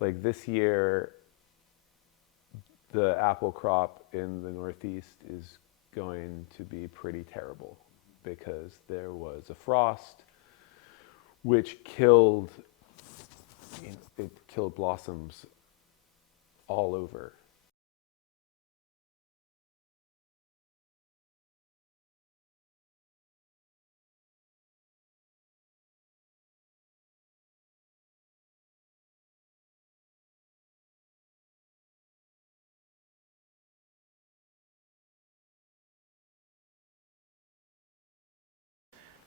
like this year, the apple crop in the Northeast is going to be pretty terrible because there was a frost which killed, it killed blossoms all over.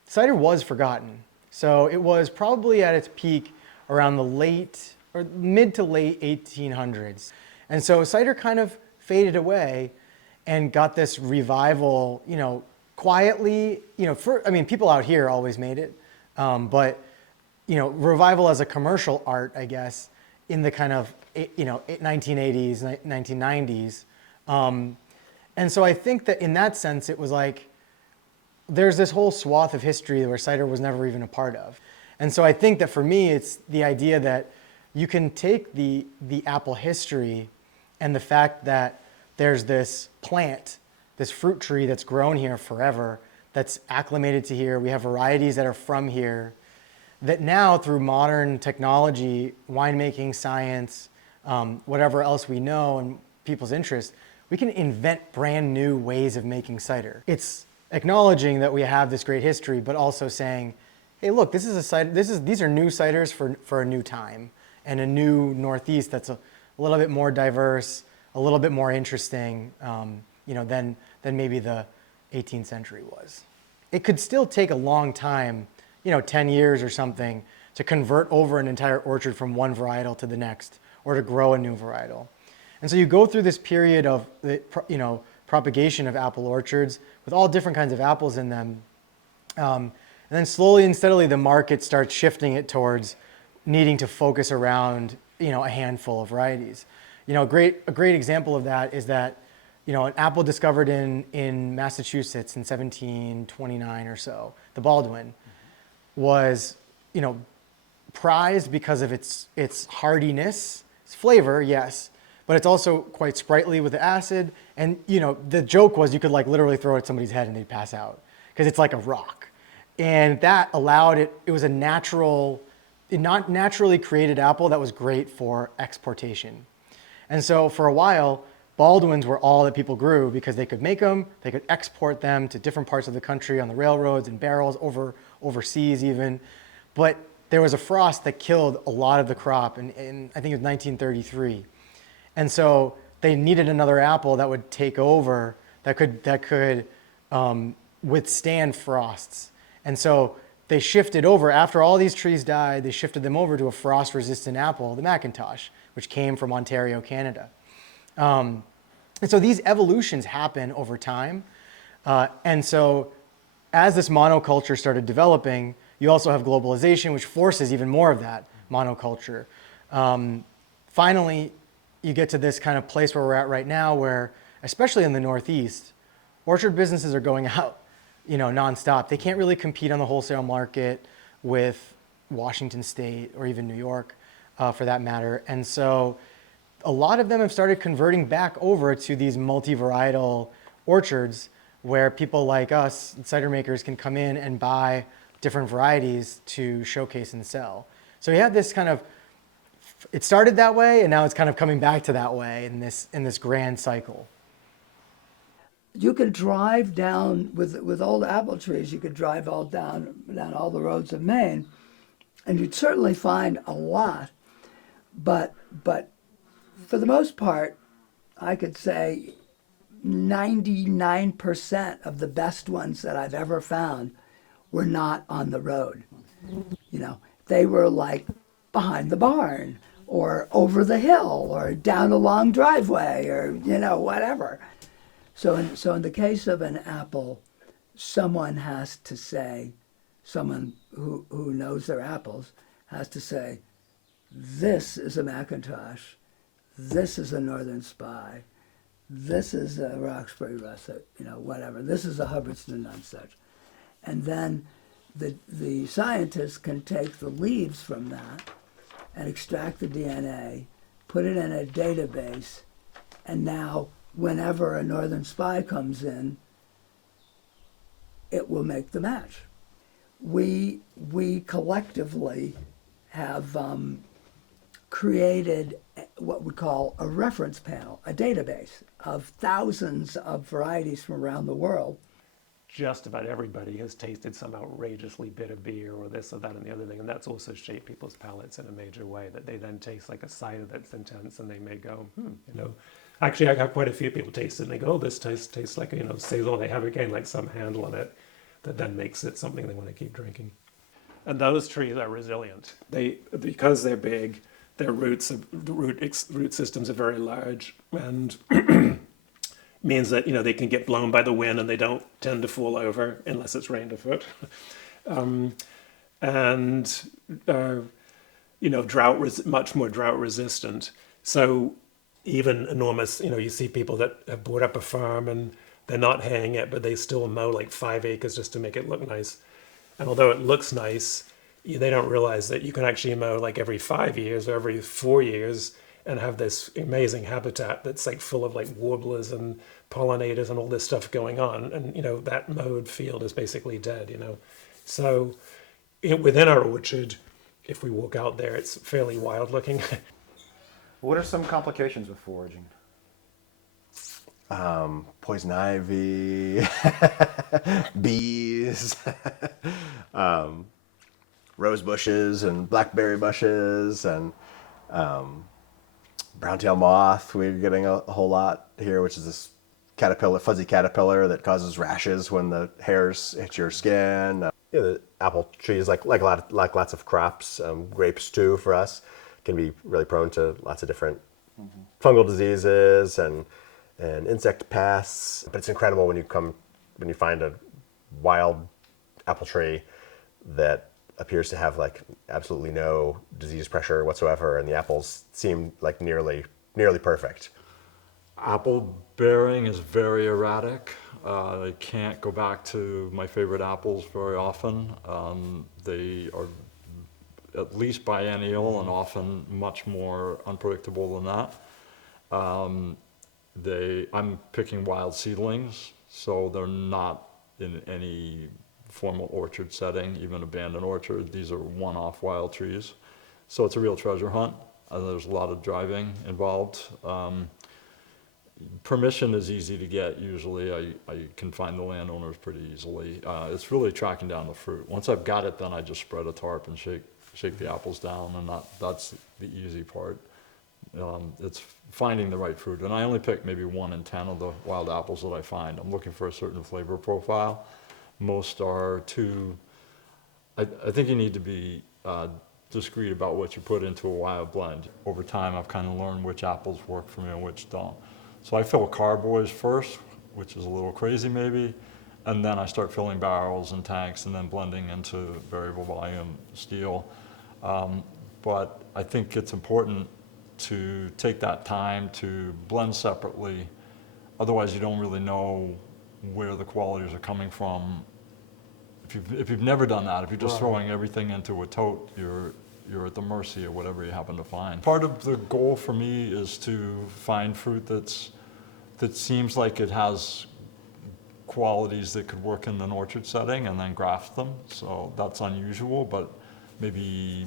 Cider was forgotten. So it was probably at its peak around the late or mid to late 1800s. And so cider kind of faded away and got this revival, quietly, I mean, people out here always made it, but, revival as a commercial art, I guess, in the kind of, 1980s, 1990s. And so I think that in that sense, it was like, there's this whole swath of history where cider was never even a part of. And so I think that for me, it's the idea that you can take the apple history and the fact that there's this plant, this fruit tree that's grown here forever, that's acclimated to here. We have varieties that are from here, that now through modern technology, winemaking, science, whatever else we know and people's interest, we can invent brand new ways of making cider. It's acknowledging that we have this great history, but also saying, hey, look, this is a cider, these are new ciders for a new time and a new Northeast that's a little bit more diverse, a little bit more interesting, than maybe the 18th century was. It could still take a long time, 10 years or something, to convert over an entire orchard from one varietal to the next, or to grow a new varietal. And so you go through this period of, propagation of apple orchards with all different kinds of apples in them. And then slowly and steadily, the market starts shifting it towards needing to focus around, a handful of varieties. A great example of that is that, an apple discovered in Massachusetts in 1729 or so, the Baldwin, was, prized because of its hardiness, its flavor, yes, but it's also quite sprightly with the acid. And, the joke was you could like literally throw it at somebody's head and they'd pass out because it's like a rock. And that allowed it was a not naturally created apple that was great for exportation. And so for a while, Baldwins were all that people grew because they could make them, they could export them to different parts of the country on the railroads and barrels overseas even. But there was a frost that killed a lot of the crop in I think it was 1933. And so they needed another apple that would take over, that could withstand frosts. And so they shifted over, after all these trees died, they shifted them over to a frost-resistant apple, the Macintosh, which came from Ontario, Canada. And so these evolutions happen over time. And so as this monoculture started developing, you also have globalization, which forces even more of that monoculture. Finally, you get to this kind of place where we're at right now where, especially in the Northeast, orchard businesses are going out, nonstop. They can't really compete on the wholesale market with Washington State or even New York, for that matter. And so a lot of them have started converting back over to these multi-varietal orchards where people like us, cider makers, can come in and buy different varieties to showcase and sell. So we have this kind of, it started that way, and now it's kind of coming back to that way in this grand cycle. You could drive down with old apple trees. You could drive all down all the roads of Maine, and you'd certainly find a lot. But for the most part, I could say 99% of the best ones that I've ever found were not on the road. They were like behind the barn, or over the hill, or down a long driveway, or whatever. So in the case of an apple, someone has to say, someone who knows their apples has to say, this is a Macintosh, this is a Northern Spy, this is a Roxbury Russet, whatever. This is a Hubbardston and such. And then the scientists can take the leaves from that and extract the DNA, put it in a database, and now whenever a northern spy comes in, it will make the match. We collectively have created what we call a reference panel, a database of thousands of varieties from around the world. Just about everybody has tasted some outrageously bitter beer or this or that and the other thing, and that's also shaped people's palates in a major way, that they then taste like a cider that's intense, and they may go, Actually, I have quite a few people taste it, and they go, oh, this tastes like, saison. They have, again, like some handle on it that then makes it something they want to keep drinking. And those trees are resilient. Because they're big, their root systems are very large, and means that they can get blown by the wind and they don't tend to fall over unless it's rained a foot. Much more drought resistant. So even enormous, you see people that have bought up a farm and they're not haying it, but they still mow like 5 acres just to make it look nice. And although it looks nice, they don't realize that you can actually mow like every 5 years or every 4 years and have this amazing habitat that's like full of like warblers and pollinators and all this stuff going on. And, that mowed field is basically dead, So within our orchard, if we walk out there, it's fairly wild looking. What are some complications with foraging? Poison ivy, bees, rose bushes and blackberry bushes, and brown-tailed moth. We're getting a whole lot here, which is this fuzzy caterpillar that causes rashes when the hairs hit your skin. The apple trees, like lots of crops, grapes too for us, can be really prone to lots of different fungal diseases and insect pests. But it's incredible when you find a wild apple tree that appears to have like absolutely no disease pressure whatsoever, and the apples seem like nearly perfect. Apple bearing is very erratic. I can't go back to my favorite apples very often. They are at least biennial and often much more unpredictable than that. I'm picking wild seedlings, so they're not in any formal orchard setting, even abandoned orchard. These are one-off wild trees. So it's a real treasure hunt. There's a lot of driving involved. Permission is easy to get usually. I can find the landowners pretty easily. It's really tracking down the fruit. Once I've got it, then I just spread a tarp and shake the apples down, and that's the easy part. It's finding the right fruit. And I only pick maybe 1 in 10 of the wild apples that I find. I'm looking for a certain flavor profile. Most are too, I think you need to be discreet about what you put into a wild blend. Over time, I've kind of learned which apples work for me and which don't. So I fill carboys first, which is a little crazy maybe, and then I start filling barrels and tanks and then blending into variable volume steel. But I think it's important to take that time to blend separately. Otherwise, you don't really know where the qualities are coming from. If you've never done that, if you're just throwing everything into a tote, you're at the mercy of whatever you happen to find. Part of the goal for me is to find fruit that seems like it has qualities that could work in an orchard setting and then graft them. So that's unusual, but maybe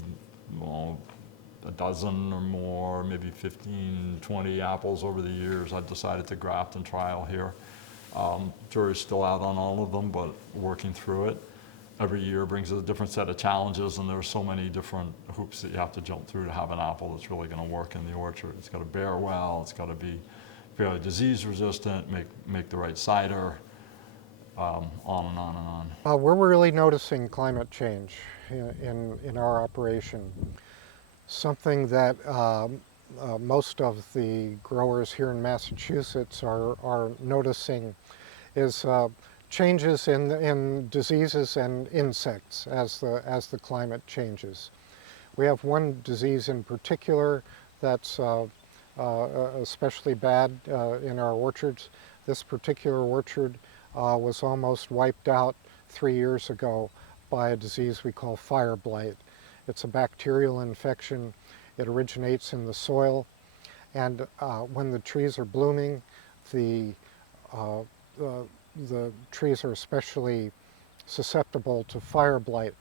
a dozen or more, maybe 15, 20 apples over the years I've decided to graft and trial here. Jury's still out on all of them, but working through it. Every year brings a different set of challenges, and there are so many different hoops that you have to jump through to have an apple that's really going to work in the orchard. It's got to bear well, it's got to be fairly disease resistant, make the right cider, on and on and on. We're really noticing climate change in our operation. Something that most of the growers here in Massachusetts are noticing is changes in diseases and insects as the climate changes. We have one disease in particular that's especially bad in our orchards. This particular orchard was almost wiped out 3 years ago by a disease we call fire blight. It's a bacterial infection It originates in the soil, and when the trees are blooming, the trees are especially susceptible to fire blight.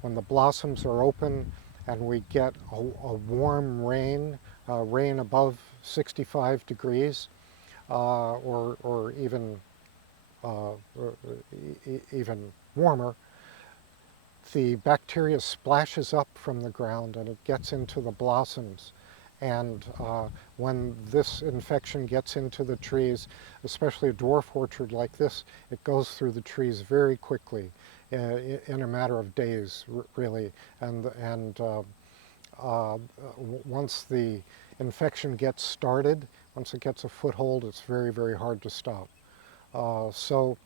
When the blossoms are open and we get a warm rain, rain above 65 degrees, or even even warmer, the bacteria splashes up from the ground and it gets into the blossoms. And when this infection gets into the trees, especially a dwarf orchard like this, it goes through the trees very quickly, in a matter of days, really. And once the infection gets started, once it gets a foothold, it's very, very hard to stop. So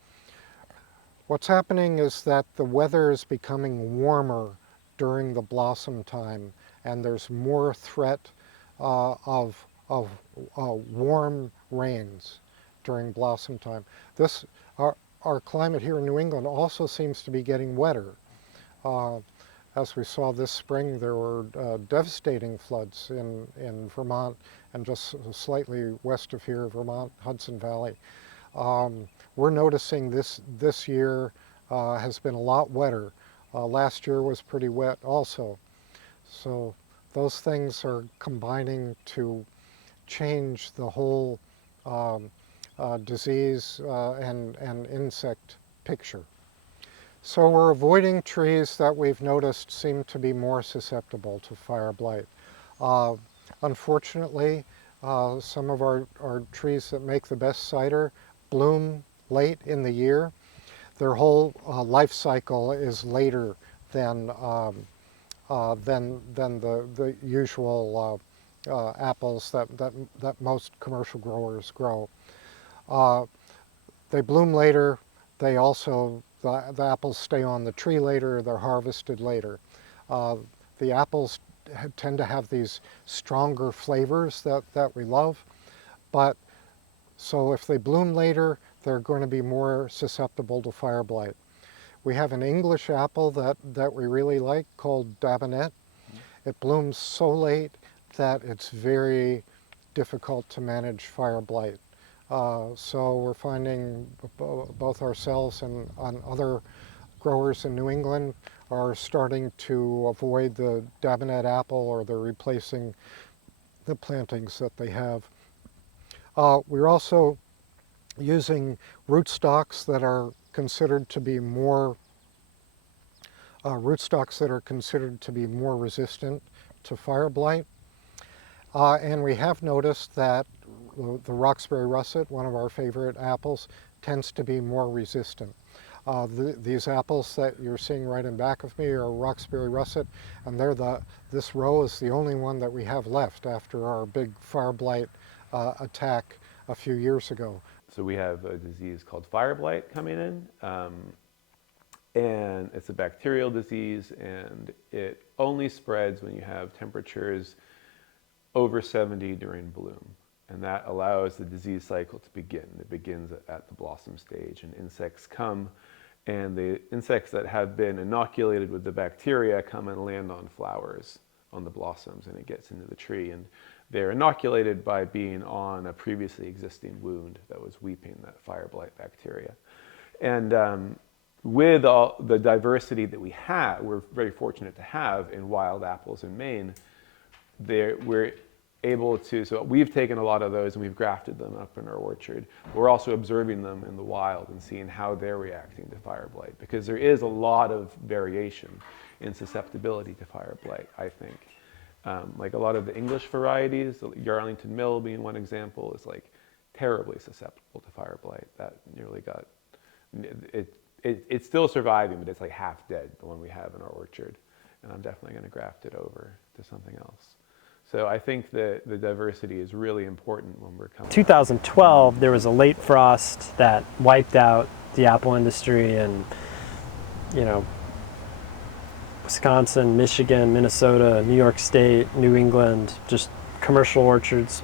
what's happening is that the weather is becoming warmer during the blossom time, and there's more threat of warm rains during blossom time. Our climate here in New England also seems to be getting wetter. As we saw this spring, there were devastating floods in Vermont and just slightly west of here, Vermont, Hudson Valley. We're noticing this year has been a lot wetter. Last year was pretty wet also. So those things are combining to change the whole disease and insect picture. So we're avoiding trees that we've noticed seem to be more susceptible to fire blight. Unfortunately, some of our trees that make the best cider bloom late in the year. Their whole life cycle is later than the usual apples that most commercial growers grow. They bloom later. They also, the apples stay on the tree later. They're harvested later. The apples tend to have these stronger flavors that we love, but so if they bloom later, they're going to be more susceptible to fire blight. We have an English apple that we really like called Dabinet. It blooms so late that it's very difficult to manage fire blight. So we're finding both ourselves and other growers in New England are starting to avoid the Dabinet apple, or they're replacing the plantings that they have. We're also using rootstocks that are considered to be more resistant to fire blight. And we have noticed that the Roxbury russet, one of our favorite apples, tends to be more resistant. These apples that you're seeing right in back of me are Roxbury russet, and this row is the only one that we have left after our big fire blight attack a few years ago. So we have a disease called fire blight coming in, and it's a bacterial disease, and it only spreads when you have temperatures over 70 during bloom. And that allows the disease cycle to begin. It begins at the blossom stage, and insects come, and the insects that have been inoculated with the bacteria come and land on flowers, on the blossoms, and it gets into the tree. And they're inoculated by being on a previously existing wound that was weeping that fire blight bacteria. And with all the diversity that we have, we're very fortunate to have in wild apples in Maine, we're able to, so we've taken a lot of those and we've grafted them up in our orchard. We're also observing them in the wild and seeing how they're reacting to fire blight, because there is a lot of variation in susceptibility to fire blight, I think. Like a lot of the English varieties, your Arlington Mill being one example, is like terribly susceptible to fire blight. That nearly got, it's still surviving, but it's like half dead, the one we have in our orchard. And I'm definitely going to graft it over to something else. So I think that the diversity is really important when we're coming. 2012, there was a late frost that wiped out the apple industry in, Wisconsin, Michigan, Minnesota, New York State, New England, just commercial orchards.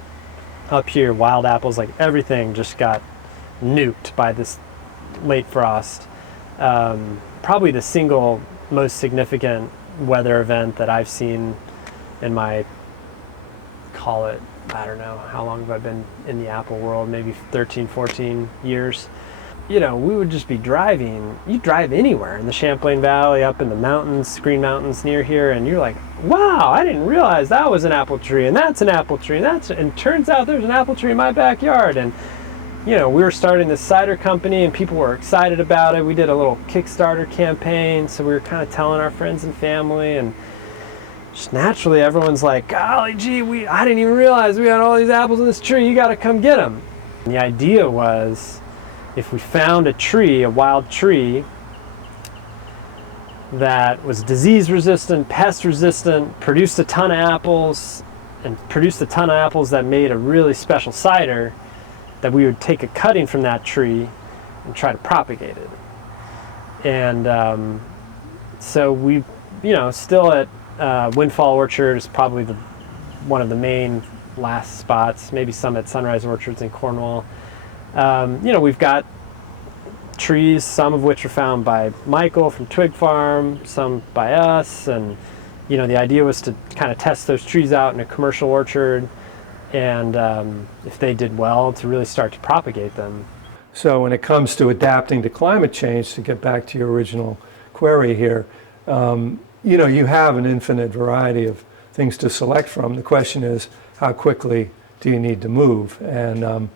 Up here, wild apples, like everything just got nuked by this late frost. Probably the single most significant weather event that I've seen in my call it, I don't know, how long have I been in the apple world? Maybe 13, 14 years. You know, we would just be driving. You drive anywhere in the Champlain Valley, up in the mountains, Green Mountains near here, and you're like, wow, I didn't realize that was an apple tree, and that's an apple tree, and turns out there's an apple tree in my backyard. And you know, we were starting this cider company, and people were excited about it. We did a little Kickstarter campaign, so we were kind of telling our friends and family, and just naturally everyone's like, golly gee, I didn't even realize we had all these apples in this tree. You got to come get them. And the idea was, if we found a tree, a wild tree, that was disease resistant, pest resistant, produced a ton of apples, and produced a ton of apples that made a really special cider, that we would take a cutting from that tree and try to propagate it. And so we, you know, still at Windfall Orchard is probably one of the main last spots, maybe some at Sunrise Orchards in Cornwall. You know, we've got trees, some of which are found by Michael from Twig Farm, some by us, and you know, the idea was to kind of test those trees out in a commercial orchard, and if they did well, to really start to propagate them. So when it comes to adapting to climate change, to get back to your original query here, you know, you have an infinite variety of things to select from. The question is, how quickly do you need to move? And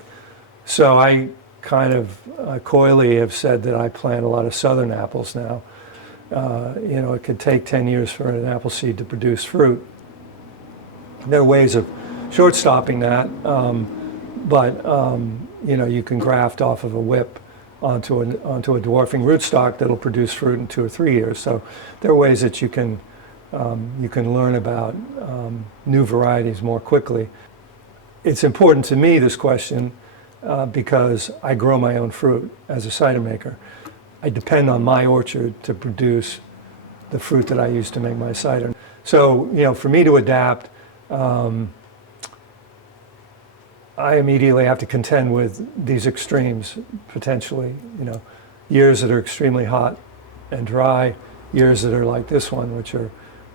so I kind of coyly have said that I plant a lot of southern apples now. You know, it could take 10 years for an apple seed to produce fruit. There are ways of short-stopping that, but you know, you can graft off of a whip onto a dwarfing rootstock that'll produce fruit in 2 or 3 years. So there are ways that you can learn about new varieties more quickly. It's important to me, this question, because I grow my own fruit as a cider maker. I depend on my orchard to produce the fruit that I use to make my cider. So, you know, for me to adapt, I immediately have to contend with these extremes, potentially, you know, years that are extremely hot and dry, years that are like this one, which are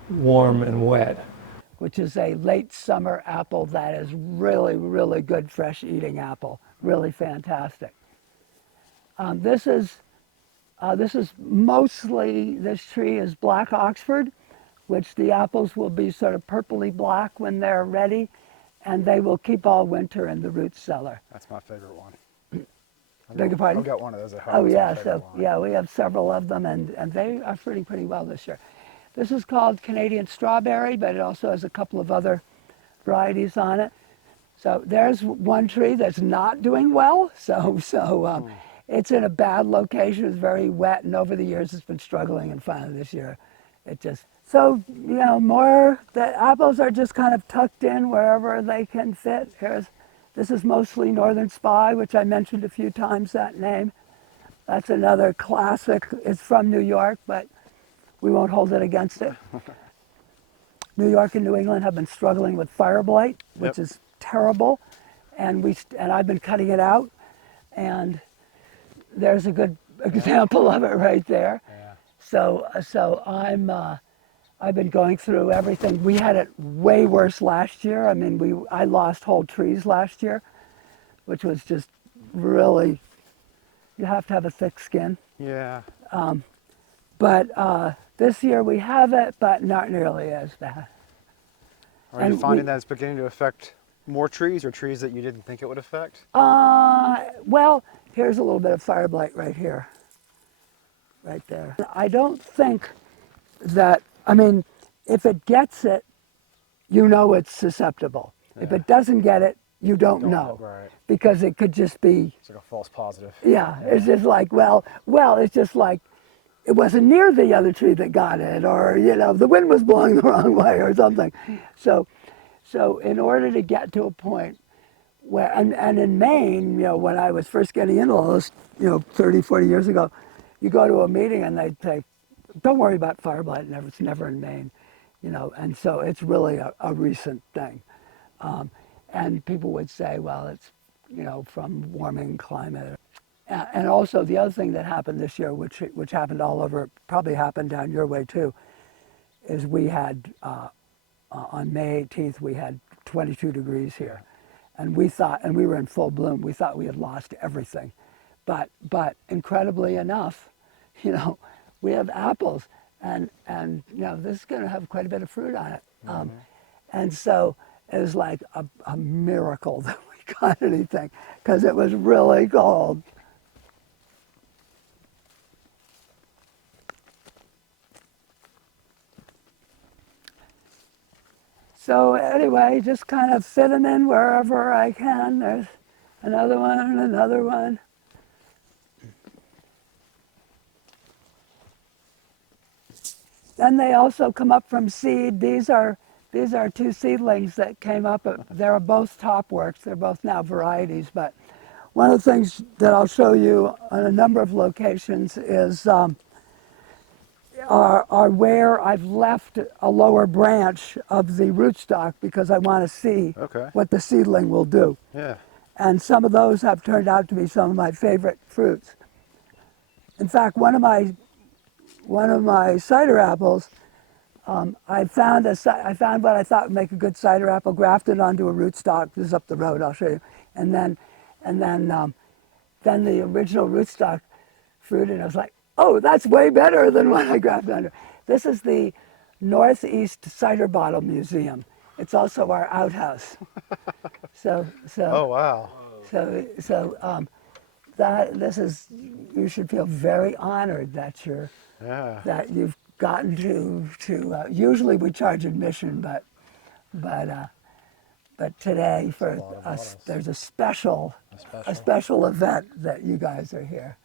warm and wet. Which is a late summer apple that is really, really good fresh eating apple. Really fantastic. This is mostly, this tree is black Oxford, which the apples will be sort of purpley black when they're ready, and they will keep all winter in the root cellar. That's my favorite one. Beg your pardon? I've got one of those at home. Oh It's my yeah, favorite so one. yeah, we have several of them, and they are fruiting pretty well this year. This is called Canadian strawberry, but it also has a couple of other varieties on it. So there's one tree that's not doing well. It's in a bad location. It's very wet, and over the years it's been struggling, and finally this year it just, so, you know, the apples are just kind of tucked in wherever they can fit. This is mostly Northern Spy, which I mentioned a few times, that name. That's another classic. It's from New York, but we won't hold it against it. New York and New England have been struggling with fire blight, which is terrible, and I've been cutting it out, and there's a good example of it right there. Yeah. So I've been going through everything. We had it way worse last year. I mean, I lost whole trees last year, which was just really, you have to have a thick skin. Yeah. But this year we have it, but not nearly as bad. Are you finding that it's beginning to affect more trees, or trees that you didn't think it would affect? Well, here's a little bit of fire blight right here, right there. I don't think that, I mean, if it gets it, you know it's susceptible. Yeah. If it doesn't get it, you don't know. Right. Because it could just be... It's like a false positive. Yeah, it's just like, well, it's just like, it wasn't near the other tree that got it, or, you know, the wind was blowing the wrong way or something. So in order to get to a point where, and in Maine, you know, when I was first getting into all this, you know, 30, 40 years ago, you go to a meeting and they'd say, don't worry about fire blight, it's never in Maine, you know, and so it's really a recent thing. And people would say, well, it's, you know, from warming climate. And also the other thing that happened this year, which happened all over, probably happened down your way too, is we had, on May 18th, we had 22 degrees here. And we thought, and we were in full bloom, we thought we had lost everything. But incredibly enough, you know, we have apples, and you know, this is going to have quite a bit of fruit on it. And so it was like a miracle that we got anything, because it was really cold. So anyway, just kind of fit them in wherever I can. There's another one and another one. Then they also come up from seed. These are two seedlings that came up. They're both topworks. They're both now varieties. But one of the things that I'll show you on a number of locations is are where I've left a lower branch of the rootstock because I want to see what the seedling will do. Yeah. And some of those have turned out to be some of my favorite fruits. In fact, one of my cider apples, I found what I thought would make a good cider apple, grafted onto a rootstock. This is up the road, I'll show you. And then the original rootstock fruit, and I was like, oh, that's way better than what I grafted under. This is the Northeast Cider Bottle Museum. It's also our outhouse. So. Oh wow. So this is, you should feel very honored that that you've gotten to usually we charge admission, but today for us there's a special event that you guys are here.